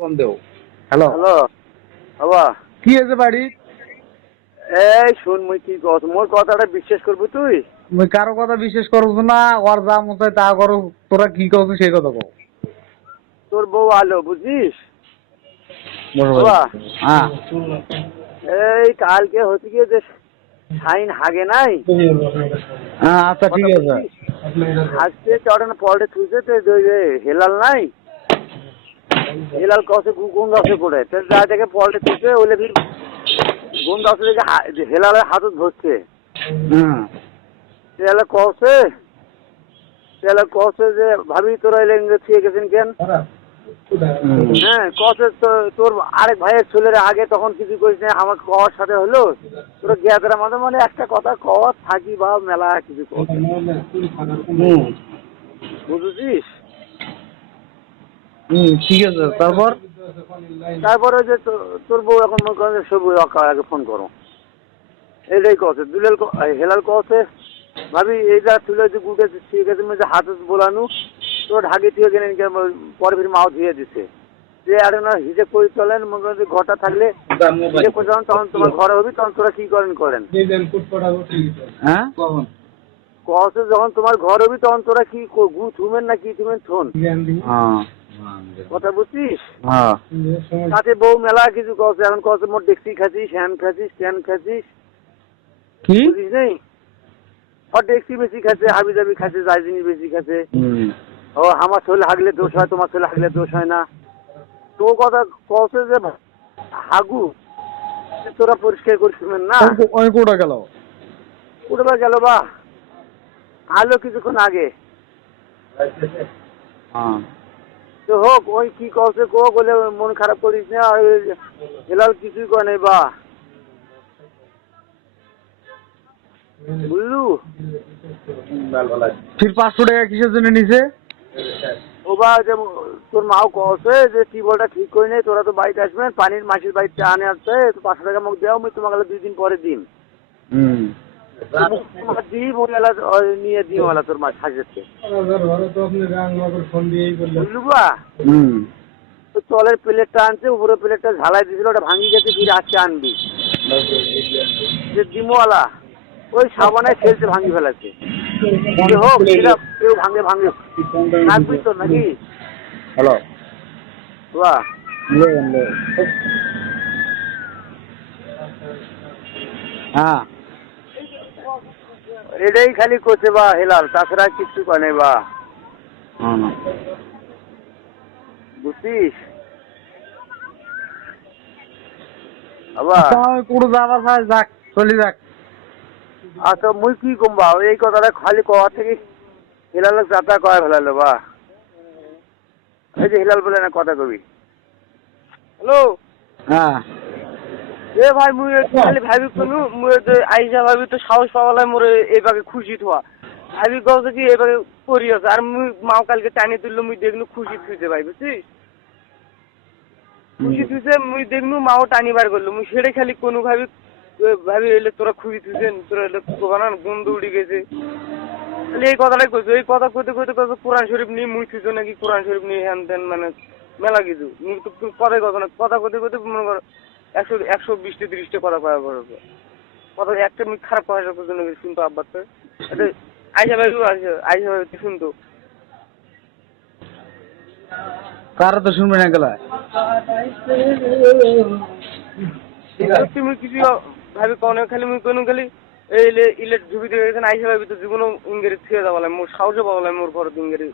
Phone দেও hello. Hello বাবা। কি হয়েছে বাড়ি? এই শুন মুই কি মোর কথাটা বিশ্বাস করবি তুই? মুই কারও কথা বিশ্বাস করব না ওর যা মতো তা করো তোরা কি করছ সেই কথা কও। তোর বউ আলো বুঝিস? বাবা। হ্যাঁ। এই কালকে হচ্ছে গিয়ে যে সাইন হাগে নাই? হ্যাঁ আচ্ছা ঠিক আছে। আজকে চড়ানো পরে থুইছে তো যে হেলাল নাই? হেলাল কসে গুণ দশে করে তো যা থেকে পরে থুইছে ওইলে ফির গুণ দশে থেকে হেলালের হাতত ধরছে। তেলে কসে যে ভাবি তোরা গেছেন কেন? হ্যাঁ কসে তোর আরেক ভাইয়ের ছেলের আগে তখন কিছু করিস না আমার কওয়ার সাথে হলো। তোরা গিয়াদের মধ্যে মানে একটা কথা কওয়ার থাকি বা মেলা কিছু বুঝেছিস? হুম ঠিক আছে। তারপর? তারপরে যে তোর বউ এখন মনে করেন সব আগে ফোন করো। এটাই কছে দুলাল হেলাল কছে ভাবি এইটা তুলে যে গুটে ঠিক আছে মানে হাতে বোলানু। তোর ঢাকি থেকে কিনে? নিয়ে পরে ফির মাও ধুয়ে দিছে। যে আর না হিসেব করে চলেন মনে করেন যে ঘরটা থাকলে হিসেব করে যখন তখন তোমার ঘরে হবি তখন তোরা কি করেন করেন? হ্যাঁ? কছে যখন তোমার ঘর হবি তখন তোরা কি গু থুমেন না কি থুমেন থন। হ্যাঁ। কথা বুঝছিস? হ্যাঁ। তাতে বউ মেলা কিছু কছে এখন কছে মোট ডেক্সি খাচ্ছিস হ্যান খাচ্ছিস ট্যান খাচ্ছিস। কি? বুঝিস নেই? ও ডেক্সি বেশি খাচ্ছে হাবি জাবি খাচ্ছে বেশি খাচ্ছে। ও আমার ছেলে হাগলে দোষ হয় তোমার ছেলে হাগলে দোষ হয় না। তো কথা কছে যে হাগু তোরা পরিষ্কার করছিলেন না? ওই- কোটা গেল। উঠবা গেল বা? আলো কিছুক্ষণ আগে। হ্যাঁ। তো হোক ওই কি কছে কো বলে মন খারাপ করিস না ওই হেলাল কিছুই করে নাই বা। বুঝলু? ফির পাঁচশো টাকা কিসের জন্য নিছে? ও বা যে তোর মাও কছে যে টিউবওয়েলটা ঠিক করে নেই তোরা তো বাড়িতে আসবেন পানির মাসির বাড়িতে আনে আসছে তো পাঁচশো টাকা মুখ দেওয়া আমি তোমাকে দুই দিন পরে দিন। হুম। নিয়ে তোর সাজেছে। তলের প্লেটটা আনছে উপরে প্লেটটা ঝালাই দিয়েছিল ওটা ভাঙি গেছে ফিরে আজকে আনবি। যে দিমওয়ালা ওই সাবানে খেলতে ভাঙি ফেলাছে। হোক কেউ ভাঙে ভাঙে। থাকবি তো নাকি? হ্যালো। বাহ। হ্যাঁ। এটাই খালি করছে বা হেলাল তাছাড়া কিচ্ছু করে বা বুঝছিস? আবার? পুরো যাবার চাই যাক চলি যাক। আচ্ছা মুই কি এই কথাটা খালি কওয়া থেকে হেলাল যাত্রা কয়া ফেলালো বা এই যে হেলাল বলে না কথা কবি। হ্যালো? হ্যাঁ। এ ভাই মুই খালি ভাবি কোনো মুই আইসা ভাবি তো সাহস পাওয়ালাই মোরে এবারে খুশি থোয়া। ভাবি কছে কি এবারে করি আছে আর মুই মাও কালকে টানি তুললো মুই দেখলু খুশি ভাই বুঝছিস? খুশি থুইছে মুই দেখলু মাও টানি বার করল মুই খালি কোনো ভাবি ভাবি এলে তোরা খুশি থুইছেন তোরা এলে গন্ধ উড়ি গেছে। খালি এই কথাটাই কইছো এই কথা কইতে কইতে কইছো কোরআন শরীফ নিয়ে মুই থুইছো নাকি কোরআন শরীফ নিয়ে হ্যান ত্যান মানে মেলা কিছু। মুই তো তো কথাই কথা না কথা কইতে কইতে মনে করো একশো একশো বিশটা তিরিশটা কথা কয়া করবে কথা একটা খারাপ কথা জন্য শুনতো আব্বার তো আইসা ভাই আইসা ভাই শুনতো। কারও তো শুনবে না গেলা মুই কিছু ভাবি কনে খালি মুই কোনো খালি এই ইলে ইলে ঝুঁকি দিয়ে গেছেন আইসা ভাবি তো জীবনও ইংরেজি ছেড়ে যাওয়া মোর সাহসও পাওয়া মোর ঘর ইংরেজি